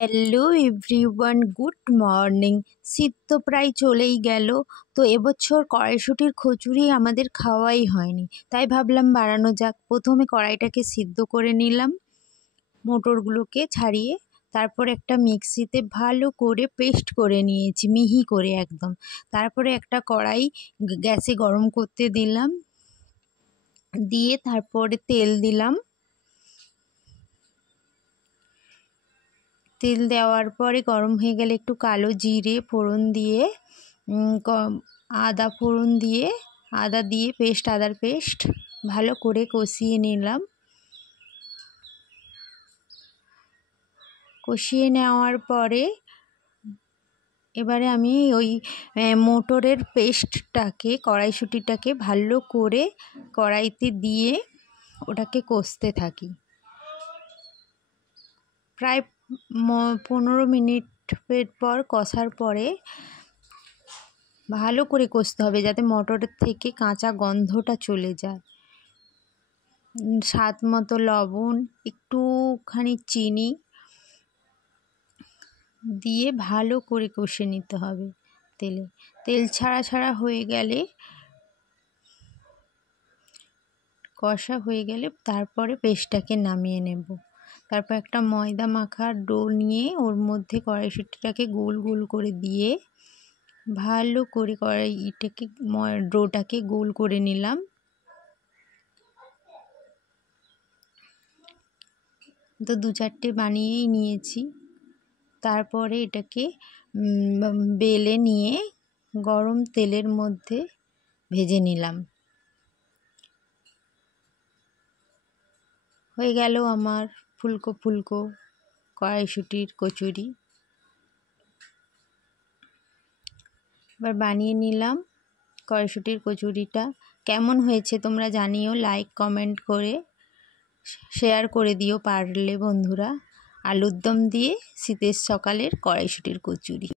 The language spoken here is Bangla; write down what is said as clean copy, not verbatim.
Hello everyone, good morning. শীত তো প্রায় চলেই গেল, তো এবছর কড়াইশুঁটির খিচুড়ি আমাদের খাওয়াই হয়নি, তাই ভাবলাম বানানো যাক। প্রথমে কড়াইটাকে সিদ্ধ করে নিলাম, মোটরগুলোকে ছাড়িয়ে, তারপর একটা মিক্সিতে ভালো করে পেস্ট করে নিয়েছি, মিহি করে একদম। তারপরে একটা কড়াই গ্যাসে গরম করতে দিলাম, দিয়ে তারপরে তেল দিলাম। তেল দেওয়ার পরে গরম হয়ে গেলে একটু কালো জিরে ফোড়ন দিয়ে, আদা ফোড়ন দিয়ে, আদার পেস্ট ভালো করে কষিয়ে নিলাম। কষিয়ে নেওয়ার পরে এবারে আমি ওই মোটরের পেস্টটাকে, কড়াইশুঁটিটাকে ভালো করে কড়াইতে দিয়ে ওটাকে কষতে থাকি। প্রায় 15 মিনিটের পর কষার পরে ভালো করে কষতে হবে, যাতে মটরের থেকে কাঁচা গন্ধটা চলে যায়। স্বাদ মতো লবণ, একটুখানি চিনি দিয়ে ভালো করে কষে নিতে হবে তেল ছাড়া হয়ে গেলে, কষা হয়ে গেলে তারপরে পেস্টটাকে নামিয়ে নেব। তারপর একটা ময়দা মাখার ডো নিয়ে ওর মধ্যে কড়াইশুঁটিটাকে গোল গোল করে দিয়ে ভালো করে ডোটাকে গোল করে নিলাম। তো 2-4টে বানিয়েই নিয়েছি। তারপরে এটাকে বেলে নিয়ে গরম তেলের মধ্যে ভেজে নিলাম। হয়ে গেল আমার ফুলকো ফুলকো কড়াইশুঁটির কচুরি। এবার বানিয়ে নিলাম কড়াইশুঁটির কচুরিটা। কেমন হয়েছে তোমরা জানিও, লাইক কমেন্ট করে শেয়ার করে দিও পারলে বন্ধুরা। আলুর দম দিয়ে শীতের সকালের কড়াইশুঁটির কচুরি।